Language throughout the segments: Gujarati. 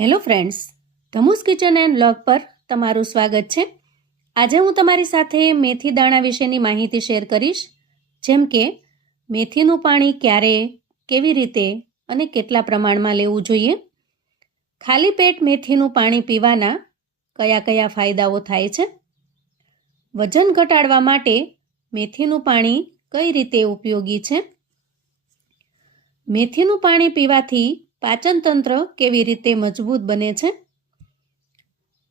હેલો ફ્રેન્ડ્સ, ધમુસ કિચન એન્ડ વ્લોગ પર તમારું સ્વાગત છે। આજે હું તમારી સાથે મેથી દાણા વિશેની માહિતી શેર કરીશ, જેમ કે મેથીનું પાણી ક્યારે, કેવી રીતે અને કેટલા પ્રમાણમાં લેવું જોઈએ, ખાલી પેટ મેથીનું પાણી પીવાના કયા કયા ફાયદાઓ થાય છે, વજન ઘટાડવા માટે મેથીનું પાણી કઈ રીતે ઉપયોગી છે, મેથીનું પાણી પીવાથી પાચનતંત્ર કેવી રીતે મજબૂત બને છે,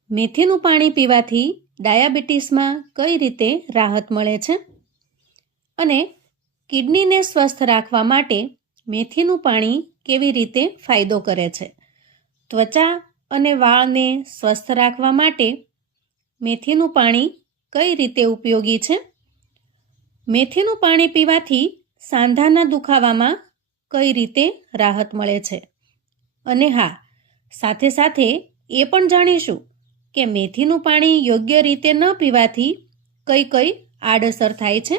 મેથીનું પાણી પીવાથી ડાયાબિટીસમાં કઈ રીતે રાહત મળે છે અને કિડનીને સ્વસ્થ રાખવા માટે મેથીનું પાણી કેવી રીતે ફાયદો કરે છે, ત્વચા અને વાળને સ્વસ્થ રાખવા માટે મેથીનું પાણી કઈ રીતે ઉપયોગી છે, મેથીનું પાણી પીવાથી સાંધાના દુખાવામાં કઈ રીતે રાહત મળે છે અને હા, સાથે સાથે એ પણ જાણીશું કે મેથીનું પાણી યોગ્ય રીતે ન પીવાથી કઈ કઈ આડઅસર થાય છે।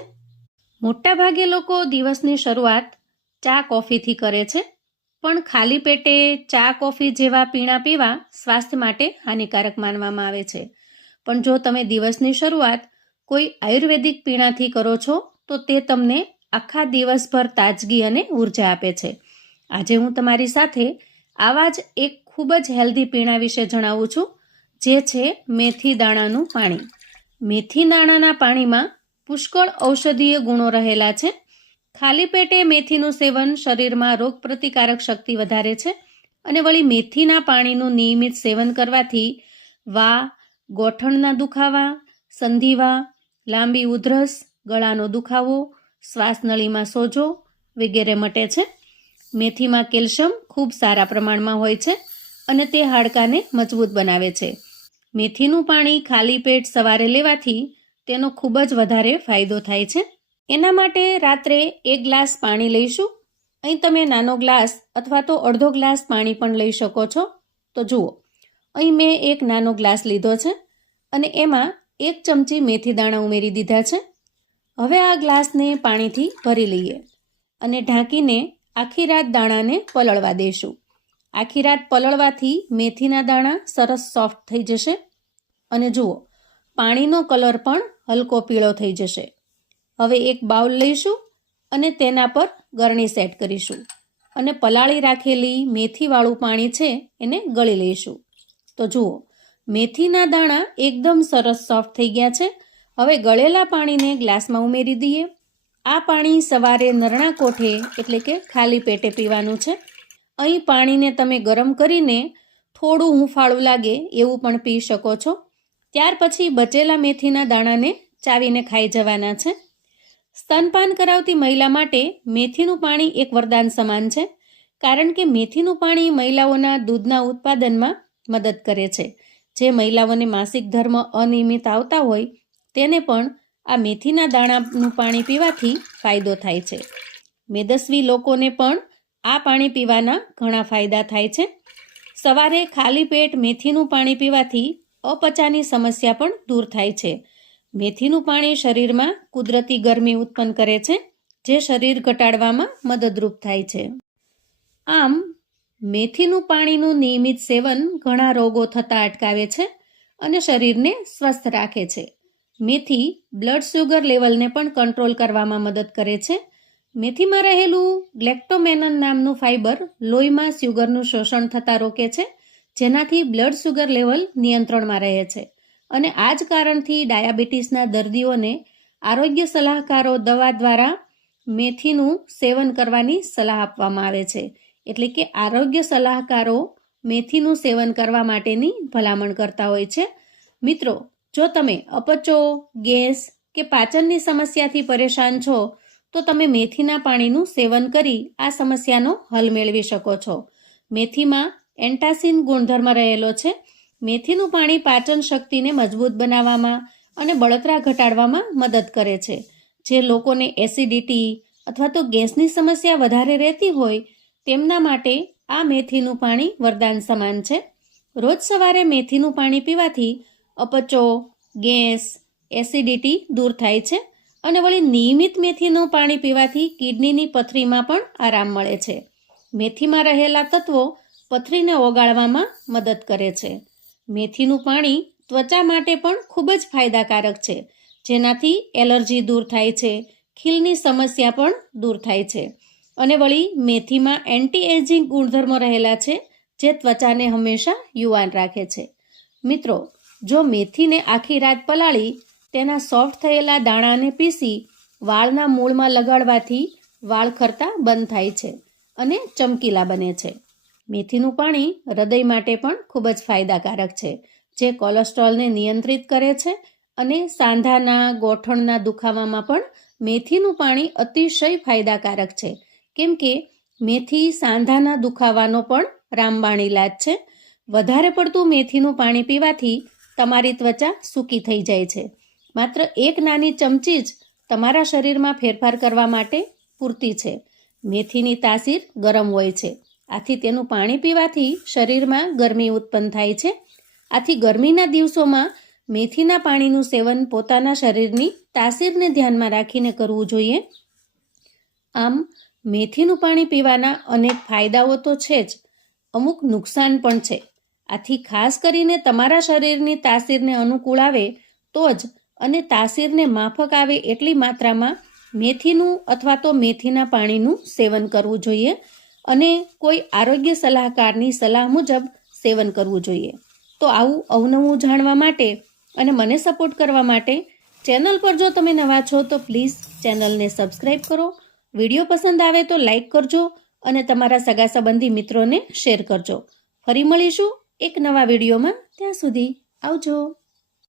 મોટાભાગે લોકો દિવસની શરૂઆત ચા કોફીથી કરે છે, પણ ખાલી પેટે ચા કોફી જેવા પીણા પીવા સ્વાસ્થ્ય માટે હાનિકારક માનવામાં આવે છે। પણ જો તમે દિવસની શરૂઆત કોઈ આયુર્વેદિક પીણાથી કરો છો તો તે તમને આખા દિવસભર તાજગી અને ઉર્જા આપે છે। આજે હું તમારી સાથે આવા જ એક ખૂબ જ હેલ્ધી પીણા વિશે જણાવું છું, જે છે મેથી દાણાનું પાણી। મેથી દાણાના પાણીમાં પુષ્કળ ઔષધીય ગુણો રહેલા છે। ખાલી પેટે મેથીનું સેવન શરીરમાં રોગપ્રતિકારક શક્તિ વધારે છે અને વળી મેથીના પાણીનું નિયમિત સેવન કરવાથી ગોઠણના દુખાવા, સંધિવા, લાંબી ઉધરસ, ગળાનો દુખાવો, શ્વાસનળીમાં સોજો વગેરે મટે છે। મેથીમાં કેલ્શિયમ ખૂબ સારા પ્રમાણમાં હોય છે અને તે હાડકાને મજબૂત બનાવે છે। મેથીનું પાણી ખાલી પેટ સવારે લેવાથી તેનો ખૂબ જ વધારે ફાયદો થાય છે। એના માટે રાત્રે 1 ગ્લાસ પાણી લઈશું। અહીં તમે નાનો ગ્લાસ અથવા તો અડધો ગ્લાસ પાણી પણ લઈ શકો છો। તો જુઓ, અહીં મેં એક નાનો ગ્લાસ લીધો છે અને એમાં 1 ચમચી મેથી દાણા ઉમેરી દીધા છે। હવે આ ગ્લાસને પાણીથી ભરી લઈએ અને ઢાંકીને આખી રાત દાણાને પલળવા દઈશું। આખી રાત પલળવાથી મેથીના દાણા સરસ સોફ્ટ થઈ જશે અને જુઓ, પાણીનો કલર પણ હલકો પીળો થઈ જશે। હવે એક બાઉલ લઈશું અને તેના પર ગરણી સેટ કરીશું અને પલાળી રાખેલી મેથીવાળું પાણી છે એને ગળી લઈશું। તો જુઓ, મેથીના દાણા એકદમ સરસ સોફ્ટ થઈ ગયા છે। હવે ગળેલા પાણીને ગ્લાસમાં ઉમેરી દઈએ। આ પાણી સવારે નરણા કોઠે એટલે કે ખાલી પેટે પીવાનું છે। અહીં પાણીને તમે ગરમ કરીને થોડું હૂંફાળું લાગે એવું પણ પી શકો છો। ત્યાર પછી બચેલા મેથીના દાણાને ચાવીને ખાઈ જવાના છે। સ્તનપાન કરાવતી મહિલા માટે મેથીનું પાણી એક વરદાન સમાન છે, કારણ કે મેથીનું પાણી મહિલાઓના દૂધના ઉત્પાદનમાં મદદ કરે છે। જે મહિલાઓને માસિક ધર્મ અનિયમિત આવતા હોય તેને પણ આ મેથીના દાણાનું પાણી પીવાથી ફાયદો થાય છે। મેદસ્વી લોકોને પણ આ પાણી પીવાના ઘણા ફાયદા થાય છે। સવારે ખાલી પેટ મેથીનું પાણી પીવાથી અપચાની સમસ્યા પણ દૂર થાય છે। મેથીનું પાણી શરીરમાં કુદરતી ગરમી ઉત્પન્ન કરે છે, જે શરીર ઘટાડવામાં મદદરૂપ થાય છે। આમ મેથીનું પાણીનું નિયમિત સેવન ઘણા રોગો થતા અટકાવે છે અને શરીરને સ્વસ્થ રાખે છે। મેથી બ્લડ શુગર લેવલને પણ કંટ્રોલ કરવામાં મદદ કરે છે। મેથીમાં રહેલું ગ્લેક્ટોમેનન નામનું ફાઇબર લોહીમાં શુગરનું શોષણ થતાં રોકે છે, જેનાથી બ્લડ શુગર લેવલ નિયંત્રણમાં રહે છે અને આ જ કારણથી ડાયાબિટીસના દર્દીઓને આરોગ્ય સલાહકારો દવા દ્વારા મેથીનું સેવન કરવાની સલાહ આપવામાં આવે છે। એટલે કે આરોગ્ય સલાહકારો મેથીનું સેવન કરવા માટેની ભલામણ કરતા હોય છે। મિત્રો, જો તમે અપચો, ગેસ કે પાચનની સમસ્યાથી પરેશાન છો તો તમે મેથીના પાણીનું સેવન કરી આ સમસ્યાનો હલ મેળવી શકો છો। મેથીમાં એન્ટાસિન ગુણધર્મ રહેલો છે। મેથીનું પાણી પાચન શક્તિને મજબૂત બનાવવામાં અને બળતરા ઘટાડવામાં મદદ કરે છે। જે લોકોને એસિડિટી અથવા તો ગેસની સમસ્યા વધારે રહેતી હોય તેમના માટે આ મેથીનું પાણી વરદાન સમાન છે। રોજ સવારે મેથીનું પાણી પીવાથી અપચો, ગેસ, એસિડિટી દૂર થાય છે અને વળી નિયમિત મેથીનું પાણી પીવાથી કિડનીની પથરીમાં પણ આરામ મળે છે। મેથીમાં રહેલા તત્વો પથરીને ઓગાળવામાં મદદ કરે છે. મેથીનું પાણી ત્વચા માટે પણ ખૂબ જ ફાયદાકારક છે, જેનાથી એલર્જી દૂર થાય છે, ખીલની સમસ્યા પણ દૂર થાય છે. અને વળી મેથીમાં એન્ટી એજિંગ ગુણધર્મો રહેલા છે, જે ત્વચાને હંમેશા યુવાન રાખે છે. મિત્રો, જો મેથીને આખી રાત પલાળી તેના સોફ્ટ થયેલા દાણાને પીસી વાળના મૂળમાં લગાડવાથી વાળ ખરતા બંધ થાય છે અને ચમકીલા બને છે. મેથીનું પાણી હૃદય માટે પણ ખૂબ જ ફાયદાકારક છે, જે કોલેસ્ટ્રોલને નિયંત્રિત કરે છે અને સાંધાના ગોઠણના દુખાવામાં પણ મેથીનું પાણી અતિશય ફાયદાકારક છે, કેમ કે મેથી સાંધાના દુખાવાનો પણ રામબાણ ઈલાજ છે. વધારે પડતું મેથીનું પાણી પીવાથી તમારી ત્વચા સૂકી થઈ જાય છે. માત્ર એક નાની ચમચી જ તમારા શરીરમાં ફેરફાર કરવા માટે પૂરતી છે. મેથીની તાસીર ગરમ હોય છે, આથી તેનું પાણી પીવાથી શરીરમાં ગરમી ઉત્પન્ન થાય છે. આથી ગરમીના દિવસોમાં મેથીના પાણીનું સેવન પોતાના શરીરની તાસીરને ધ્યાનમાં રાખીને કરવું જોઈએ. આમ મેથીનું પાણી પીવાના અનેક ફાયદાઓ તો છે જ, અમુક નુકસાન પણ છે. આથી ખાસ કરીને તમારા શરીરની તાસીરને અનુકૂળ આવે તો જ અને તાસીરને માફક આવે એટલી માત્રામાં મેથીનું અથવા તો મેથીના પાણીનું સેવન કરવું જોઈએ અને કોઈ આરોગ્ય સલાહકારની સલાહ મુજબ સેવન કરવું જોઈએ. તો આવું અવનવું જાણવા માટે અને મને સપોર્ટ કરવા માટે ચેનલ પર જો તમે નવા છો તો પ્લીઝ ચેનલને સબસ્ક્રાઈબ કરો. વિડીયો પસંદ આવે તો લાઈક કરજો અને તમારા સગા સંબંધી મિત્રોને શેર કરજો. ફરી મળીશું એક નવા વિડીયોમાં. ત્યાં સુધી આવજો.